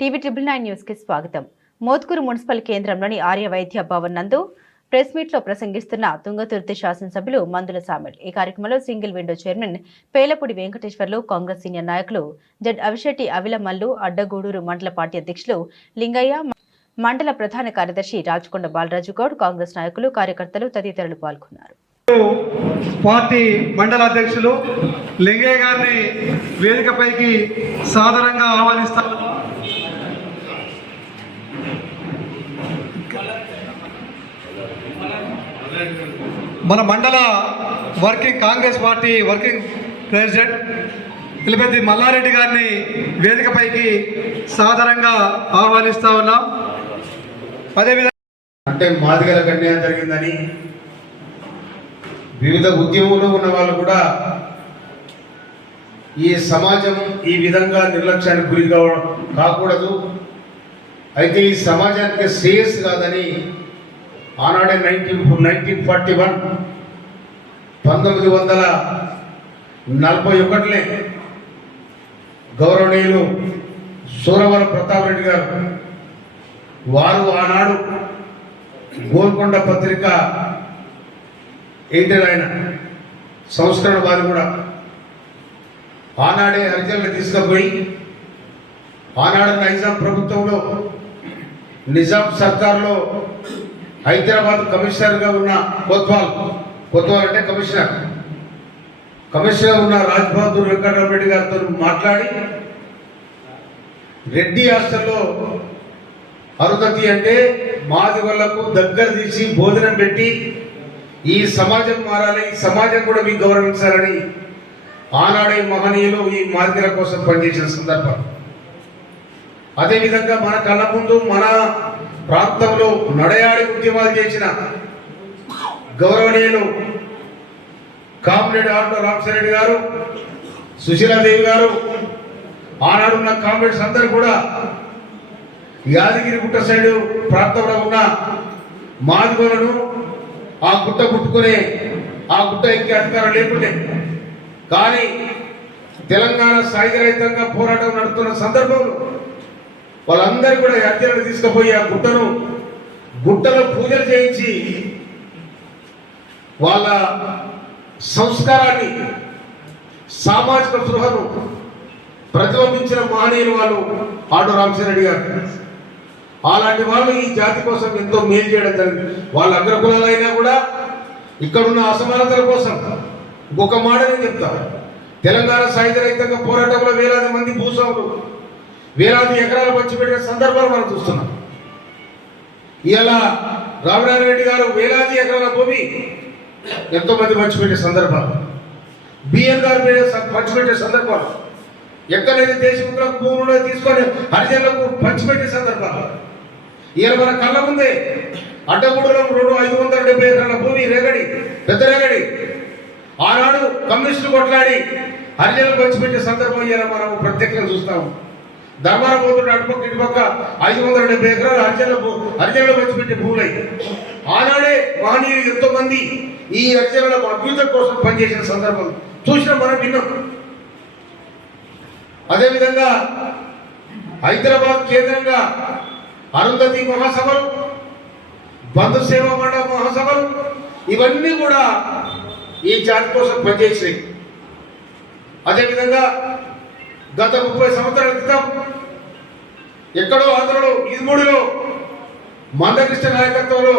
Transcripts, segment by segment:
TV triple nine న్యూస్కి స్వాగతం. Mothkur municipal కేంద్రంలోని ఆర్య వైద్య భవన్ నందు ప్రెస్ మీట్లో ప్రసంగిస్తున్న తుంగతుర్తి శాసనసభ్యులు మందుల సామిల్. ఈ కార్యక్రమంలో single window chairman Pelapudi Venkateswarlu Congress senior నాయకులు జడ్ అవిశెట్టి అవిలమల్లు అడ్డగూడూరు మండల పార్టీ అధ్యక్షులు లింగయ్య మండల ప్రధాన కార్యదర్శి రాజకొండ బాలరాజు గౌడ్ కాంగ్రెస్ నాయకులు కార్యకర్తలు తదితరులు పాల్గొన్నారు. పార్టీ మండల అధ్యక్షులు లింగయ్య గారిని వేదికపైకి సాధారణంగా ఆహ్వానిస్తారు మన మండల working Congress party working president Tirupati Mallareddy గారిని వేదికపైకి సాధారణంగా ఆహ్వానిస్తా ఉన్నాం. అదేవిధంగా అంటే మాదిగల కన్యాయం జరిగిందని వివిధ ఉద్యమంలో ఉన్న వాళ్ళు కూడా ఈ సమాజం ఈ విధంగా నిర్లక్ష్యానికి గురి కాకూడదు. అయితే ఈ సమాజానికి శ్రేయస్సు కాదని ఆనాడే నైన్టీన్ నైన్టీన్ ఫార్టీ వన్ పంతొమ్మిది వందల నలభై ఒకటిలే గౌరవనీయులు సూరవరం ప్రతాప్ రెడ్డి గారు. వారు ఆనాడు గోల్కొండ పత్రిక ఎడిటర్ ఆయన? సంస్కరణ వారు కూడా. ఆనాడే హరిజనులు తీసుకుపోయి ఆనాడు నైజాం ప్రభుత్వంలో నిజాం సర్కార్లో హైదరాబాద్ కమిషనర్గా ఉన్న కొత్వాల్ కొత్తవారు అంటే కమిషనర్. కమిషనర్ ఉన్న రాజ్ బహదూర్ వెంకటరామరెడ్డి గారితో మాట్లాడి రెడ్డి హాస్టల్లో అరుదతి అంటే మాది వాళ్ళకు దగ్గర తీసి భోజనం పెట్టి ఈ సమాజం మారాలి ఈ సమాజం కూడా మీకు గౌరవించాలని ఆనాడే మహనీయులు ఈ మార్గల కోసం పనిచేసిన సందర్భం. అదేవిధంగా మన కళ్ళ ముందు మన ప్రాంతంలో నడయాడి ఉద్యమాలు చేసిన గౌరవనీయులు కామ్రేడ్ ఆటో రామచరెడ్డి గారు సుశీలాదేవి గారు ఆనాడున్న కామ్రేడ్స్ అందరు కూడా యాదగిరి గుట్ట సైడు ప్రాంతంలో ఉన్న మాదిగోలను ఆ గుట్ట పుట్టుకునే ఆ గుట్ట ఎక్కే అధికారం లేకుండే. కానీ తెలంగాణ సాయుధ రహితంగా పోరాటం నడుతున్న సందర్భంలో వాళ్ళందరూ కూడా యాత్రలు తీసుకుపోయి ఆ గుట్టను గుట్టలో పూజలు చేయించి వాళ్ళ సంస్కారాన్ని సామాజిక స్పృహను ప్రతిబింబించిన మహనీయులు వాళ్ళు ఆటో రామచంద్రెడ్డి గారు. అలాంటి వాళ్ళు ఈ జాతి కోసం ఎంతో మేలు చేయడం జరిగింది. వాళ్ళ అగ్రకులాలైనా కూడా ఇక్కడున్న అసమానతల కోసం ఒక మాట నేను చెప్తా. తెలంగాణ సాయుధ రహితంగా పోరాటంలో వేలాది మంది భూస్వాములు వేలాది ఎకరాలు పంచిపెట్టిన సందర్భాలు మనం చూస్తున్నాం. ఇలా రామనారాయణ గారు వేలాది ఎకరాల భూమి ఎంతో మంది పంచిపెట్టే సందర్భాలు. బిఎన్ గారు మీద స- పంచిపెట్టే సందర్భాలు. ఎక్కడైతే దేశంలో భూములు తీసుకొని హరిజనులకు పంచిపెట్టే సందర్భాలు. ఈయన మన కళ్ళ ముందే అడ్డగూడలో రెండు ఐదు వందల డెబ్బై ఎకరాల భూమి రేగడి పెద్ద రేగడి. ఆనాడు కమ్యూనిస్టులు కొట్లాడి హరిజనులు పంచిపెట్టే సందర్భం ఈయన మనం ప్రత్యక్షంగా చూస్తాము. ధర్మారం పోతుంటే అటుపక్క ఇటుపక్క ఐదు వందల డెబ్బై ఎకరాలు హరిజనుల హరిజనులు పంచిపెట్టే భూములై. ఆనాడే మహనీయులు ఎంతో మంది ఈ హరిజనుల అభ్యుద్ధం కోసం పనిచేసిన సందర్భం చూసిన మనం విన్నాం అదేవిధంగా హైదరాబాద్ కేంద్రంగా అరుంధతి మహాసభలు బంధు సేవా మండప మహాసభలు ఇవన్నీ కూడా ఈ జాతి కోసం పనిచేసినాయి. అదేవిధంగా గత ముప్పై సంవత్సరాల క్రితం ఎక్కడో ఆంధ్రలో ఇదిమూడిలో మందకృష్ణ నాయకత్వంలో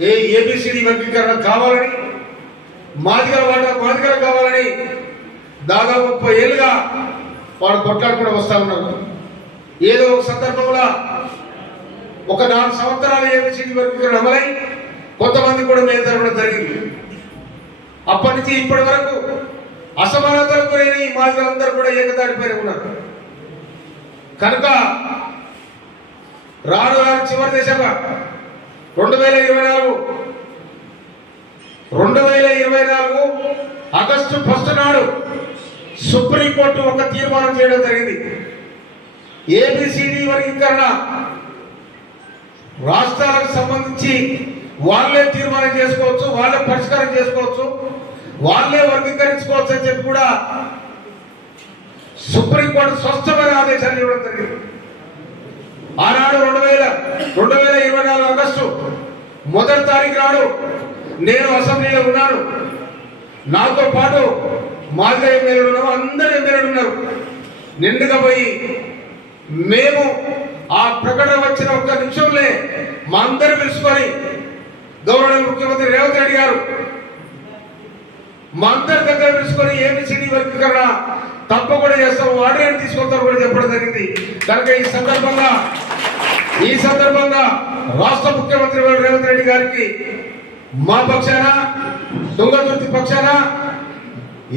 ఏ ఏబిసిడి వర్గీకరణ కావాలని? మాదిగల వాట మాదిగల కావాలని దాదాపు ముప్పై ఏళ్ళుగా వాడు కొట్లాడుకుంటూ వస్తా ఉన్నారు ఏదో ఒక సందర్భంలో ఒక నాలుగు సంవత్సరాలు ఏబిసిడి వర్గీకరణ అమలై కొంతమంది కూడా మేము జరగడం జరిగింది. అప్పటి నుంచి ఇప్పటి వరకు అసమానతలు గురైన ఈ మాదిగలందరూ కూడా ఏకతాటిపైన ఉన్నారు. కనుక రాను రాను చివరి దశగా రెండు వేల ఇరవై నాలుగు. రెండు వేల ఇరవై నాలుగు ఆగస్టు ఫస్ట్ నాడు సుప్రీంకోర్టు ఒక తీర్మానం చేయడం జరిగింది. ఏబిసిడి వర్గీకరణ రాష్ట్రాలకు సంబంధించి వాళ్ళే తీర్మానం చేసుకోవచ్చు వాళ్ళే పరిష్కారం చేసుకోవచ్చు వాళ్ళే వర్గీకరించుకోవచ్చు అని చెప్పి కూడా సుప్రీంకోర్టు స్పష్టమైన ఆదేశాలు ఇవ్వడం జరిగింది. ఆనాడు రెండు వేల రెండు వేల ఇరవై నాలుగు ఆగస్టు మొదటి తారీఖు నాడు నేను అసెంబ్లీలో ఉన్నాను. నాతో పాటు మాజీ ఎమ్మెల్యేలు ఉన్నారు అందరు ఎమ్మెల్యేలు ఉన్నారు. నిండుగా పోయి మేము ఆ ప్రకటన వచ్చిన ఒక్క నిమిషంలే మా అందరూ పిలుచుకొని గౌరవ ముఖ్యమంత్రి రేవంత్ రెడ్డి గారు మా అందరి దగ్గర పిలుచుకొని ఏబిసిడి వర్గీకరణ తప్పకుండా చేస్తాం. ఆర్డర్ తీసుకొస్తారు కూడా చెప్పడం జరిగింది. కనుక ఈ సందర్భంగా ఈ సందర్భంగా రాష్ట్ర ముఖ్యమంత్రి రేవంత్ రెడ్డి గారికి మా పక్షాన తుంగతుర్తి పక్షాన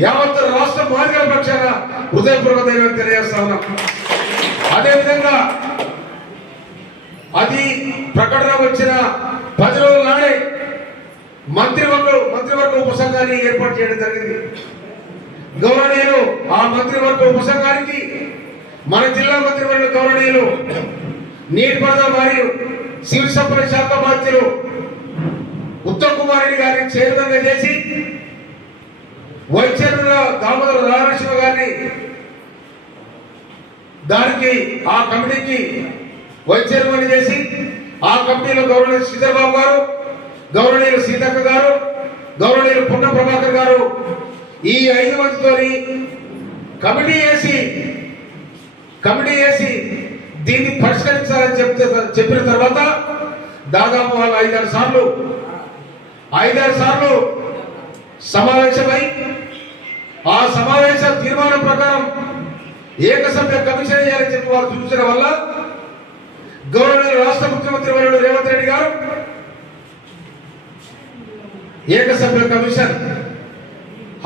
యావత్ రాష్ట్ర మార్గాల పక్షాన హృదయపూర్వక దైవం తెలియజేస్తా ఉన్నాం. అదేవిధంగా అది ప్రకటన వచ్చిన పది రోజుల నాడే మంత్రివర్గ మంత్రివర్గ ఉపసంఘాన్ని ఏర్పాటు చేయడం జరిగింది. గౌరవనీయులు ఆ మంత్రివర్గ ఉపసంఘానికి మన జిల్లా మంత్రివర్గ గౌరవనీయులు నీటిపారుదల మరియు సివిల్ సప్లై శాఖ మంత్రులు ఉత్తమ్ కుమార్ రెడ్డి గారిని చైర్మన్గా చేసి వైస్ చైర్మన్గా దామోదర రామకృష్ణ గారిని దానికి ఆ కమిటీకి వైస్ చైర్మన్ చేసి ఆ కమిటీలో గౌరవనీయులు శ్రీధర్ బాబు గారు గౌరవనీయులు సీతక్క గారు గౌరవనీయులు పున్న ప్రభాకర్ గారు ఈ ఐదు మందితో కమిటీ వేసి కమిటీ వేసి దీన్ని పరిష్కరించాలని చెప్తే చెప్పిన తర్వాత దాదాపు వాళ్ళు ఐదారు సార్లు ఐదారు సార్లు సమావేశమై ఆ సమావేశ తీర్మానం ప్రకారం ఏకసభ్య కమిషన్ వేయాలని చెప్పి వారు సూచించడం వల్ల గౌరవనీయులు రాష్ట్ర ముఖ్యమంత్రి వర్యులు రేవంత్ రెడ్డి గారు ఏకసభ్య కమిషన్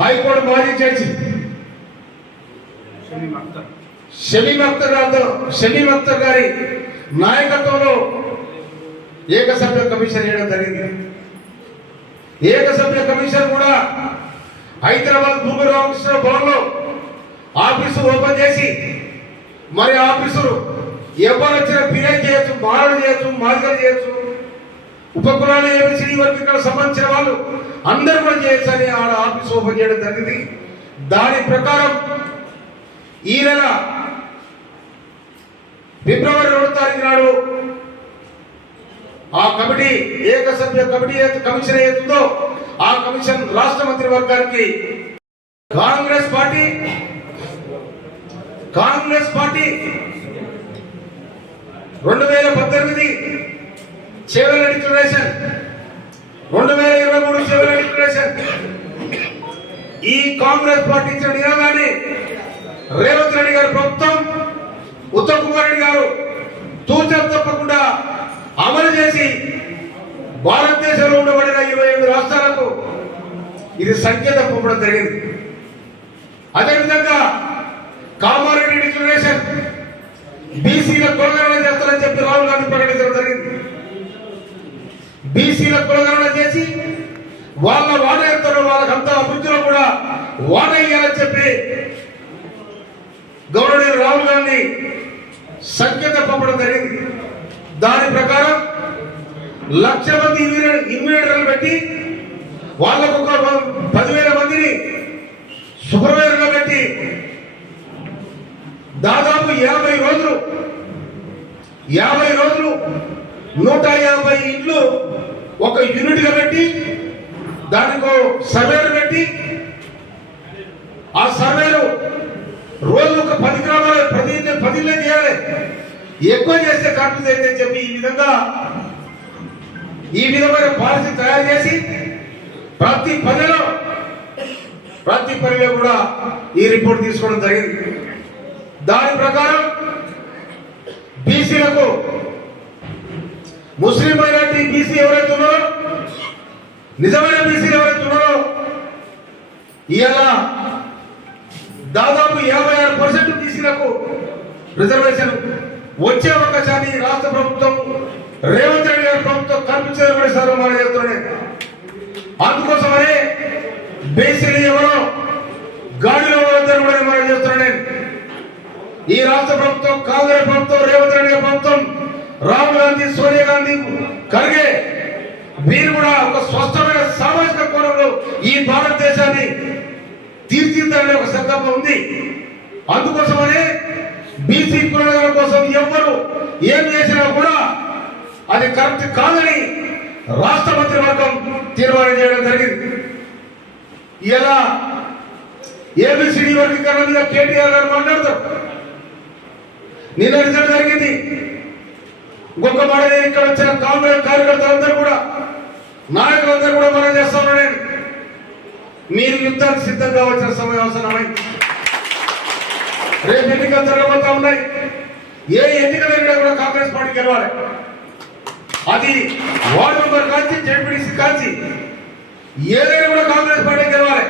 హైకోర్టు మాజీ జడ్జి. షమీమ్ అఖ్తర్ గారితో షమీమ్ అఖ్తర్ గారి నాయకత్వంలో ఏకసభ్య కమిషన్ వేయడం జరిగింది. ఏకసభ్య కమిషన్ కూడా హైదరాబాద్ భూమి రామకృష్ణ భవన్లో ఆఫీసు ఓపెన్ చేసి మరి ఆఫీసులు ఎవరు వచ్చినా ఫిర్యాదు చేయొచ్చు మారణ చేయొచ్చు మాదిగలు చేయొచ్చు. ఉపకులాలు ఏబిసిడి వరకు ఇక్కడ సంబంధించిన వాళ్ళు అందరూ కూడా చేయొచ్చు ఆడ ఆఫీస్ ఓపెన్ చేయడం జరిగింది. దాని ప్రకారం ఈ నెల ఫిబ్రవరి రెండు తారీఖు నాడు ఆ కమిటీ ఏకసభ్య కమిటీ కమిషన్ ఏతుందో ఆ కమిషన్ రాష్ట్ర మంత్రి వర్గానికి కాంగ్రెస్ పార్టీ కాంగ్రెస్ పార్టీ రెండు వేల పద్దెనిమిది చివరి డిక్లరేషన్ రెండు వేల ఇరవై మూడు చివరి డిక్లరేషన్ ఈ కాంగ్రెస్ పార్టీ ఇచ్చిన నినాదాన్ని రేవంత్ రెడ్డి గారి ప్రభుత్వం ఉత్తమ్ కుమార్ రెడ్డి గారు తూచం తప్పకుండా అమలు చేసి భారతదేశంలో ఉండబడిన ఇరవై ఎనిమిది రాష్ట్రాలకు ఇది సంఖ్య పంపడం జరిగింది. అదేవిధంగా కామారెడ్డి డిక్లరేషన్ బీసీల కులగణన చేస్తారని చెప్పి రాహుల్ గాంధీ ప్రకటించడం జరిగింది. బీసీల కులగణన చేసి వాళ్ళ వాట ఎంతలో వాళ్ళకంతా అభివృద్ధిలో కూడా వాట ఇయ్యాలని చెప్పి గౌరవనీయులు రాహుల్ గాంధీ సంకేతం పంపడం జరిగింది. దాని ప్రకారం లక్ష మంది ఇన్వీటర్లు పెట్టి వాళ్ళకు ఒక పదివేల మందిని సూపర్వైజర్గా పెట్టి దాదాపు యాభై రోజులు యాభై రోజులు నూట యాభై ఇండ్లు ఒక యూనిట్గా పెట్టి దానికి సర్వేలు పెట్టి ఆ సర్వేలు రోజు ఒక పది గ్రామాలు పది పది ఇళ్ళే చేయాలి. ఎక్కువ చేస్తే ఖర్చు అయితే చెప్పి ఈ విధంగా ఈ విధమైన పాలసీ తయారు చేసి ప్రతి పనిలో ప్రతి పనిలో కూడా ఈ రిపోర్ట్ తీసుకోవడం జరిగింది. దాని ప్రకారం బీసీలకు ముస్లిం మైనార్టీ బీసీ ఎవరైతే ఉన్నారో? నిజమైన బీసీలు ఎవరైతే ఉన్నారో? ఇవాళ దాదాపు యాభై ఆరు పర్సెంట్ బీసీలకు రిజర్వేషన్ వచ్చే అవకాశాన్ని రాష్ట్ర ప్రభుత్వం రేవంత్ రెడ్డి గారి ప్రభుత్వం కల్పించడం కూడా సార్ మనం చేస్తున్నాయి అందుకోసమనే బీసీలు ఎవరో గాడిలో వాళ్ళందరూ కూడా మనం చేస్తున్నాయి ఈ రాష్ట్ర ప్రభుత్వం కాంగ్రెస్ ప్రభుత్వం రేవంత్ రెడ్డి గారి ప్రభుత్వం రాహుల్ గాంధీ సోనియా గాంధీ ఖర్గే వీరు కూడా ఒక స్వస్థమైన సామాజిక కోణంలో ఈ భారతదేశాన్ని తీర్చిదిద్దాలనే ఒక సంకల్పం ఉంది. అందుకోసమనే బీసీ కులగల కోసం ఎవ్వరు ఏం చేసినా కూడా అది కరెక్ట్ కాదని రాష్ట్ర మంత్రివర్గం తీర్మానం చేయడం జరిగింది. ఇలా ఏబిసిడి వర్గీకరణ మీద కేటీఆర్ గారు మాట్లాడతారు. నిన్న రిజల్ట్ జరిగింది. ఇంకొక మాట నేను ఇక్కడ వచ్చిన కాంగ్రెస్ కార్యకర్తలందరూ కూడా నాయకులందరూ కూడా మనం చేస్తాను నేను. మీరు యుద్ధానికి సిద్ధం వచ్చిన సమయం అవసరమైంది రేపు ఎన్నికలు జరగబోతా ఉన్నాయి. ఏ ఎన్నిక జరిగినా కూడా కాంగ్రెస్ పార్టీ గెలవాలి. అది వార్డు మెంబర్ కాల్చి జడ్పీటీసీ కాల్చి ఏదైనా కూడా కాంగ్రెస్ పార్టీ గెలవాలి.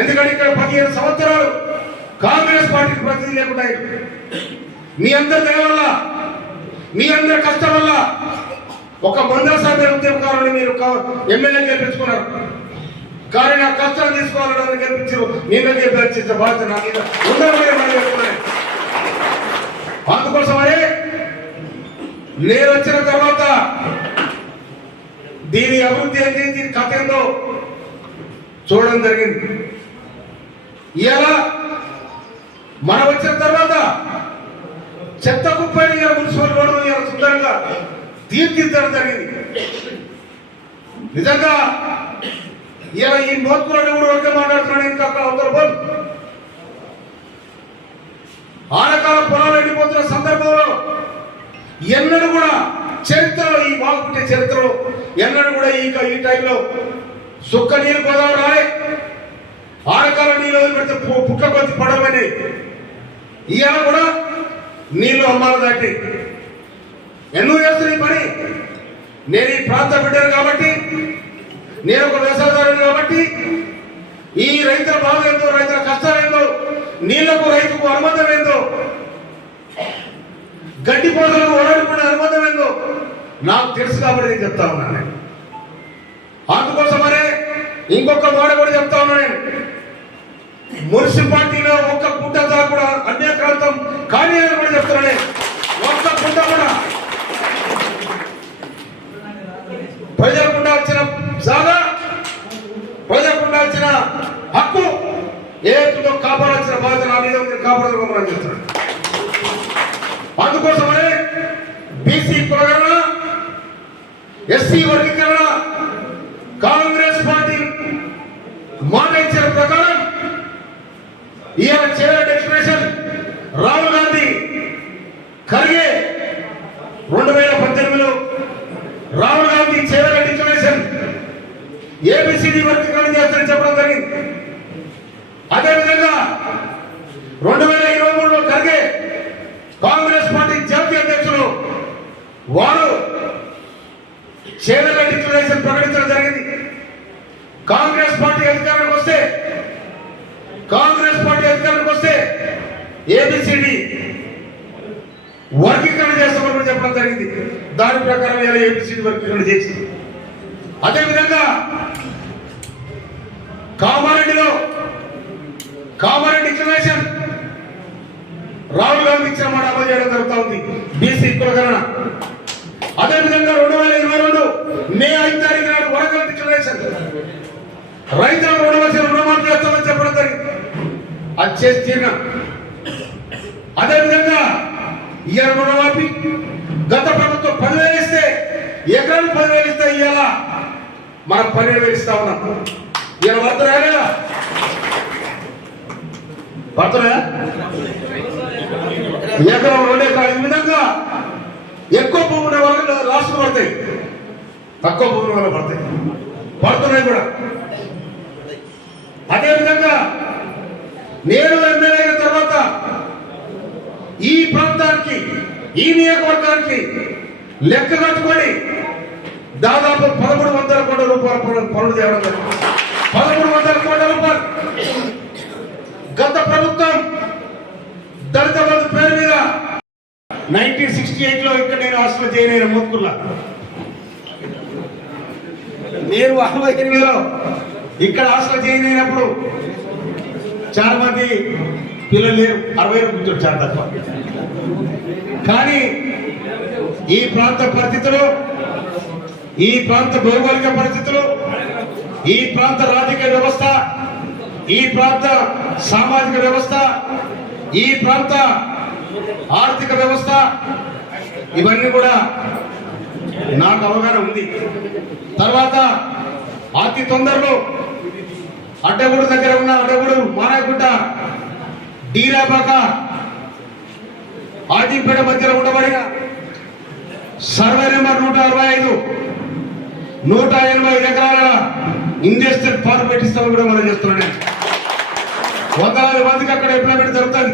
ఎందుకంటే ఇక్కడ పదిహేను సంవత్సరాలు కాంగ్రెస్ పార్టీకి ప్రతినిధి లేకుండా మీ అందరి దయ వల్ల మీ అందరి కష్టం వల్ల ఒక మందల సభ్యుల ఉద్యమకారుని మీరు ఎమ్మెల్యే గెలిపించుకున్నారు. కానీ నా కష్టాలు తీసుకోవాలని గెలిపించారు నిన్న గెలిపించే బాధ్యత నా మీద ఉండాలని మనం చెప్తున్నాను. అందుకోసమనే నేను వచ్చిన తర్వాత దీని అభివృద్ధి ఏంటి దీని కథ ఏందో చూడడం జరిగింది. ఇలా మనం వచ్చిన తర్వాత చెత్త కుప్పని మున్సిపల్ రోడ్డు సుందరంగా తీర్చిదిద్దడం జరిగింది. నిజంగా ఇలా ఈ మోత్కులను కూడా ఒకే మాట్లాడుతున్నాడు ఇంకా అక్కడ పోదు ఆనకాల పొలాలు ఎండిపోతున్న సందర్భంలో ఎన్నడూ కూడా చరిత్రలో ఈ బాగుంటే చరిత్రలో ఎన్నడూ కూడా ఇంకా ఈ టైంలో సుక్క నీళ్ళు గోదావరి రాలే. ఆనకాల నీళ్ళు పెడితే పు- కొద్ది పడవని ఇవాళ కూడా నీళ్ళు అమ్మాలి దాటి. ఎందుకు చేస్తుంది పని? నేను ఈ ప్రాంత బిడ్డను కాబట్టి నేను ఒక వ్యవసాయదారుని కాబట్టి ఈ రైతుల బాధ ఏందో రైతుల కష్టాలేందో నీళ్ళకు రైతుకు అనుబంధం ఏందో గడ్డి పోసలకు ఓడనుకునే అనుబంధం ఏందో నాకు తెలుసు కాబట్టి నేను చెప్తా ఉన్నాను నేను. అందుకోసమనే ఇంకొక మాట కూడా చెప్తా ఉన్నాను నేను. మున్సిపాలిటీలో ఒక్క పుట్ట దాకా కూడా అన్యాక్రాంతం కానీ అని కూడా చెప్తున్నాను. నేను. కూడా. ప్రజలకు ఉండాల్సిన సాధన ప్రజలకు ఉండాల్సిన హక్కు? ఏదో కాపాడాల్సిన బాధ్యత నా మీద ఉంది కాపాడుకోమని చెప్తున్నాను. అందుకోసమనే బీసీ కులగణన ఎస్సీ వర్గీకరణ కాంగ్రెస్ పార్టీ మాట ఇచ్చిన ప్రకారం ఇవాళ చేయాలి డెక్లరేషన్ రావాలి గాంధీ ఖర్గే రెండు వేల పద్దెనిమిదిలో రాహుల్ గాంధీ చేయాల డిక్లరేషన్ ఏబిసిడి వర్గీకరణ చేస్తారని చెప్పడం జరిగింది అదేవిధంగా రెండు వేల ఇరవై మూడులో ఖర్గే కాంగ్రెస్ పార్టీ జాతీయ అధ్యక్షులు వారు చేవెళ్ళ డిక్లరేషన్ ప్రకటించడం జరిగింది కాంగ్రెస్ పార్టీ అధికారంలోకి వస్తే కాంగ్రెస్ పార్టీ అధికారంలోకి వస్తే ఏబిసిడి వర్గీకరణ చేస్తామని కూడా చెప్పడం జరిగింది దాని ప్రకారం ఇలా ఏబిసిడి వర్గీకరణ చేసింది అదేవిధంగా కామారెడ్డిలో కామారెడ్డి డిక్లరేషన్ రాహుల్ గాంధీ ఇచ్చిన మాట అమలు చేయడం జరుగుతూ ఉంది. బీసీ కులగణన. అదేవిధంగా రెండు వేల ఇరవై రెండు మే ఐదు తారీఖు నాడు వరంగల్ డిక్లరేషన్ రైతులకు రుణవలసిన రుణమాఫీ చేస్తామని చెప్పడం జరిగింది. అది చేసి తీరిన. అదేవిధంగా ఇయర్ రుణమాఫీ గత ప్రభుత్వం పదివేలు ఇస్తే ఎకరానికి పదివేలు ఇస్తే ఇవాళ మనం పన్నెండు వేలు ఇస్తా ఉన్నాం. ఇవాళ పడుతున్నాయా లేదా పడుతున్నాయా ఎకరం రెండు ఎకరాలు ఈ విధంగా ఎక్కువ భూమి ఉన్న వాళ్ళకి లాస్ట్ పడతాయి. తక్కువ భూమి ఉన్న పడతాయి. పడుతున్నాయి కూడా. అదేవిధంగా నేను ఎమ్మెల్యే అయిన తర్వాత ఈ ప్రాంతానికి ఈ నియోజకవర్గానికి లెక్క కట్టుకొని దాదాపు పదమూడు వందల కోట్ల రూపాయల పనులు పనులు చేయడం జరిగింది పదమూడు వందల కోట్ల రూపాయలు. గత ప్రభుత్వం దళిత బంధు పేరు మీద నైన్టీన్ సిక్స్టీ ఎయిట్లో ఇక్కడ నేను హాస్టల్ చేయలేను మూతుకుల్లా నేను అరవై ఎనిమిదిలో ఇక్కడ హాస్టల్ చేయలేనప్పుడు చాలా మంది పిల్లలు లేరు. అరవై కూర్చోరు చాలా తక్కువ. కానీ ఈ ప్రాంత పరిస్థితులు ఈ ప్రాంత భౌగోళిక పరిస్థితులు ఈ ప్రాంత రాజకీయ వ్యవస్థ ఈ ప్రాంత సామాజిక వ్యవస్థ ఈ ప్రాంత ఆర్థిక వ్యవస్థ ఇవన్నీ కూడా నాకు అవగాహన ఉంది. తర్వాత అతి తొందరలో అడ్డగూడు దగ్గర ఉన్న అడ్డగూడు మారాయకుంట డీరాబాక ఆదిపేట మధ్యలో ఉండబడిన సర్వే నెంబర్ నూట అరవై ఐదు. నూట ఎనభై ఎకరాల ఇండస్ట్రియల్ పార్క్ పెట్టిస్తామని కూడా మనం చేస్తున్నాం. వందలాది మందికి అక్కడ ఎంప్లాయ్మెంట్ జరుగుతుంది.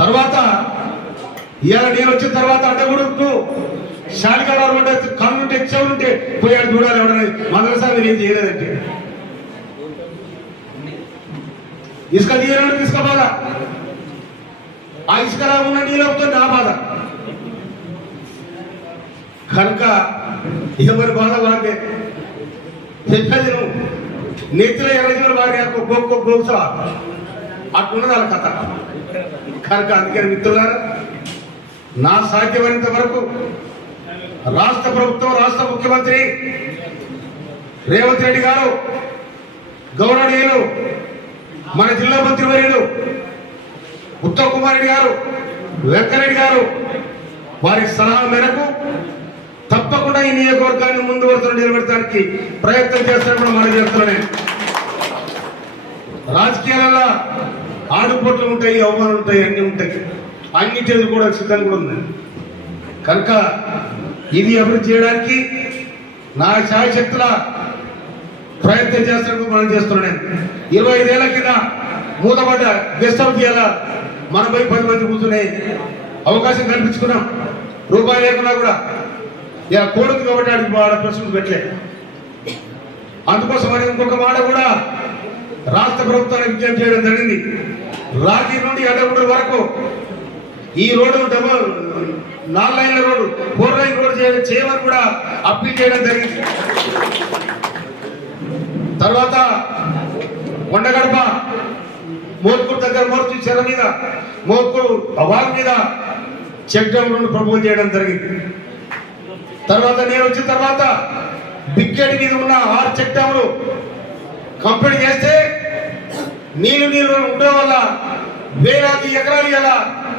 తర్వాత ఇవాళ నేను వచ్చిన తర్వాత అడ్డగూడుకు శాలిగడ రోడ్ కన్నుంటే చెవులుంటే పోయాడు చూడాలి ఎవడని మదరసా మీరు ఏం చేయలేదంటే. ఇసుక తీయడానికి ఇసుక బాధ ఆ ఇసుకలా ఉన్న నీళ్ళతో నా బాధ. కనుక ఎవరి బాధ వాడే చెప్పేది నువ్వు నెత్తిలో వారి యొక్క గొప్ప గోస అట్టున్నది వాళ్ళ కథ. కనుక అందుకని మిత్రులారా నా సాధ్యమైనంత వరకు రాష్ట్ర ప్రభుత్వం రాష్ట్ర ముఖ్యమంత్రి రేవంత్ రెడ్డి గారు గౌరవనీయులు మన జిల్లా మంత్రివర్యులు ఉత్తమ్ కుమార్ రెడ్డి గారు వెంకరెడ్డి గారు వారి సలహా మేరకు తప్పకుండా ఈ నియోజకవర్గాన్ని ముందు వరుసలో నిలబెట్టడానికి ప్రయత్నం చేస్తానని మనం చేస్తున్నానే. రాజకీయాలలో ఆడుపోట్లు ఉంటాయి అవమానాలు ఉంటాయి అన్ని ఉంటాయి. అన్నిటి కూడా సిద్ధం కూడా ఉంది కనుక ఇది అభివృద్ధి చేయడానికి నా శాయశక్తుల ప్రయత్నం చేస్తున్నట్టు మనం చేస్తున్నాను. ఇరవై ఐదేళ్ళ కింద మూతపడ్డ గెస్ట్ హౌస్ చేయాల మనపై పది మంది కూర్చునే అవకాశం కల్పించుకున్నాం. రూపాయి లేకున్నా కూడా ఇలా కోడుకు కాబట్టి ఆడికి వాడ ప్రశ్నలు పెట్టలేదు అందుకోసం అని ఇంకొక మాట కూడా రాష్ట్ర ప్రభుత్వానికి విజ్ఞప్తి చేయడం జరిగింది. రాజీ నుండి అడగుడు వరకు ఈ రోడ్డు డబుల్ నాలుగు లైన్ల రోడ్డు ఫోర్ లైన్ రోడ్డు చేయమని కూడా అప్పీల్ చేయడం జరిగింది. తర్వాత కొండగడప మోత్కూరు దగ్గర మోర్చు చెర మీద మోత్కూరు వాల్ మీద చెక్ డ్యామ్ ప్రపోజ్ చేయడం జరిగింది. తర్వాత నేను వచ్చిన తర్వాత బిగ్గడి మీద ఉన్న ఆరు చెక్ డ్యాములు కంప్లీట్ చేస్తే నీళ్ళు నీళ్ళు ఉండడం వల్ల వేలాది ఎకరాలు ఇలా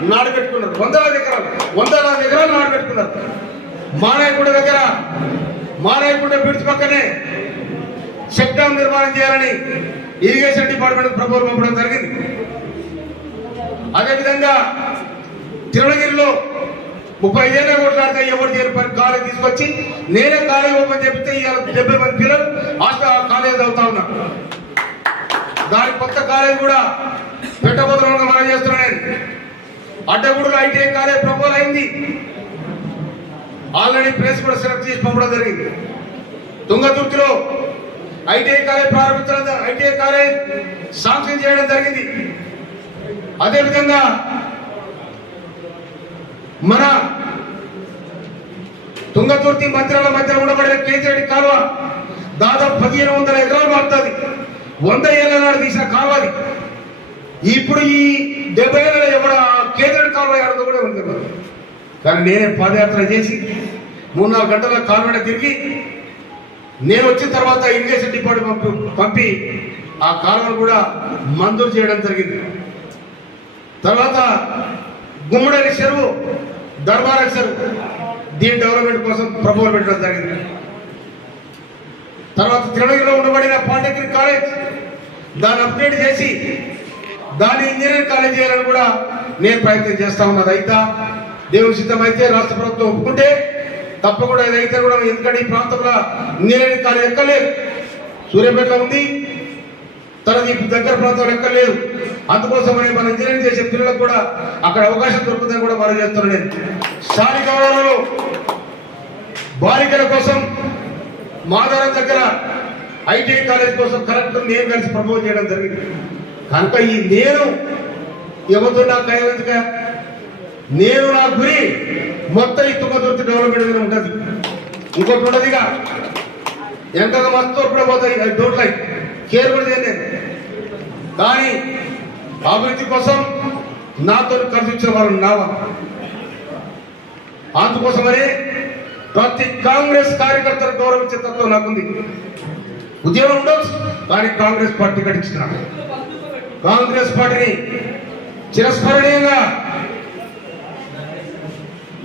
నాడబెట్టుకున్నారు వందలాది ఎకరాలు. వందలాది ఎకరాలు నాడబెట్టుకున్నారు మారాయకుండ దగ్గర మారాయకుండ బ్రిడ్జ్ పక్కనే చెక్ డ్యామ్ నిర్మాణం చేయాలని ఇరిగేషన్ డిపార్ట్మెంట్ ప్రపోజల్ పంపడం జరిగింది. అదేవిధంగా తిరుణగిరిలో ముప్పై ఐదేళ్ళ కొట్లాడితే ఎవరు చేయరు? కాలేజ్ తీసుకొచ్చి నేనే కాలేజ్ ఓపెన్ చెప్తే ఇవాళ డెబ్బై మంది పిల్లలు హాస్టల్ కాలేజ్ అవుతా ఉన్నారు. దాని కొత్త కాలేజ్ కూడా పెట్టబోతున్నా మనం చేస్తున్నా నేను అడ్డగూడలో ఐటీఐ కాలేజ్ ప్రపోజల్ అయింది. ఆల్రెడీ ప్లేస్ కూడా సెలెక్ట్ చేసి పంపడం జరిగింది. తుంగతుర్తిలో ఐటీఐ కాలేజ్ ప్రారంభించడం ఐటీఐ కాలేజ్ శాంక్షన్ చేయడం జరిగింది. అదేవిధంగా మన తుంగతుర్తి మంత్రాల మధ్య ఉండబడిన కేతిరెడ్డి కాలువ దాదాపు పదిహేను వందల ఎకరాలు మారుతుంది. వంద ఏళ్ళ నాడు తీసిన కాలువ అది. ఇప్పుడు ఈ డెబ్బై ఏళ్ళ ఎవడ కేతిరెడ్డి కాలువ ఆడదో కూడా ఉంది కానీ నేనే పాదయాత్ర చేసి మూడు నాలుగు గంటల కాలువ తిరిగి నేను వచ్చిన తర్వాత ఇరిగేషన్ డిపార్ట్మెంట్ పంపి ఆ కాలువను కూడా మంజూరు చేయడం జరిగింది. తర్వాత గుమ్మడి చెరువు దర్బార చెరువు దీని డెవలప్మెంట్ కోసం ప్రభువులు పెట్టడం జరిగింది. తర్వాత తిరుణగిరిలో ఉండబడిన పాలిటెక్నిక్ కాలేజ్ దాన్ని అప్గ్రేడ్ చేసి దాన్ని ఇంజనీరింగ్ కాలేజ్ చేయాలని కూడా నేను ప్రయత్నం చేస్తా ఉన్నది అయితే దేవుని సిద్ధమైతే రాష్ట్ర ప్రభుత్వం ఒప్పుకుంటే తప్పకుండా ఇదైతే కూడా ఎందుకంటే ఈ ప్రాంతంలో ఇంజనీరింగ్ కాలేజ్ ఎక్కలేదు. సూర్యాపేటలో ఉంది. తర్వాత దగ్గర దగ్గర ప్రాంతంలో ఎక్కలేదు అందుకోసమని మన ఇంజనీరింగ్ చేసే పిల్లలకు కూడా అక్కడ అవకాశం దొరుకుతుందని కూడా మనం చేస్తున్నాను నేను స్థానిక వనరులు బాలికల కోసం మాధవరం దగ్గర ఐటీఐ కాలేజ్ కోసం కలెక్టర్ నేను కలిసి ప్రపోజ్ చేయడం జరిగింది. కనుక ఈ నేను ఎవరితో నాకు కయ్యేందుక నేను నా గురి మొత్తం ఈ తుంగతుర్తి డెవలప్మెంట్ మీద ఉంటుంది. ఇంకోటి ఉండదుగా. ఎంత మస్తు కూడా పోతాయి. ఐ డోంట్ లైక్ కేర్ కూడా చేయను కానీ అభివృద్ధి కోసం నాతో ఖర్చు ఇచ్చిన వాళ్ళు నావా అందుకోసమని ప్రతి కాంగ్రెస్ కార్యకర్తలు గౌరవించే తత్వం నాకుంది. ఉద్యమం ఉండొచ్చు కానీ కాంగ్రెస్ పార్టీ కట్టించిన కాంగ్రెస్ పార్టీని చిరస్మరణీయంగా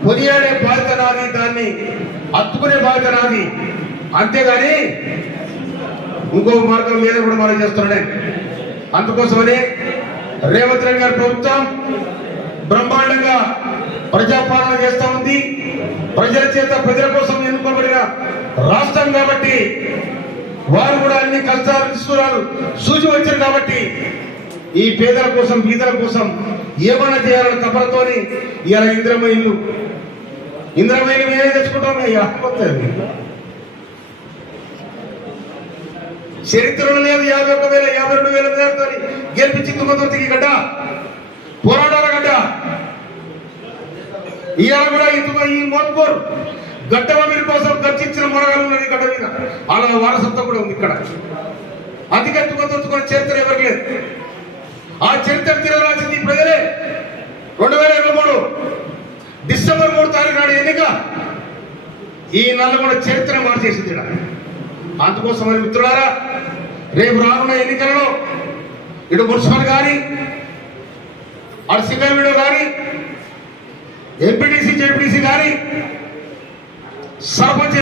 కొనియాడే బాధ్యత నాది దాన్ని అత్తుకునే బాధ్యత నాది. అంతేగాని ఇంకో మార్గం మీద కూడా మనం చేస్తున్నాడే. అందుకోసమనే రేవంత్ రెడ్డి గారి ప్రభుత్వం బ్రహ్మాండంగా ప్రజాపాలన చేస్తా ఉంది. ప్రజల చేత ప్రజల కోసం ఎన్నుకోబడిన రాష్ట్రం కాబట్టి వారు కూడా అన్ని కష్టాలు తీసుకురాలు సూచి వచ్చారు కాబట్టి ఈ పేదల కోసం బీదల కోసం ఏమైనా చేయాలని తపనతోని ఇలా ఇంద్రమైలు ఇల్లు. మేమే తెచ్చుకుంటాం అయ్యా చరిత్రలో లేదు యాభై ఒక్క వేల యాభై రెండు వేల మేరతో గెలిపించి తుంగతుర్తికి గడ్డ. పోరాడాల గడ్డ. ఇవాళ కూడా ఈ తుంగ ఈ మోత్పూర్ గడ్డమీరి కోసం గర్జించిన మొరగాలు ఉన్నది గడ్డ మీద. వాళ్ళ వారసత్వం కూడా ఉంది ఇక్కడ. అధిక తుంగతుర్చుకున్న చరిత్ర ఎవరికి లేదు. ఆ చరిత్ర తిరగరాసింది ప్రజలే. రెండు వేల ఇరవై మూడు డిసెంబర్ మూడు తారీఖు నాడు ఎన్నిక. ఈ నల్లగొండ చరిత్ర మార్చేసింది అందుకోసం మరి మిత్రులారా రేపు రానున్న ఎన్నికలలో ఇటు మున్సిపల్ కానీ అటు సింగల్ కానీ ఎంపీటీసీ జెడ్పీటీసీ కానీ సర్పంచ్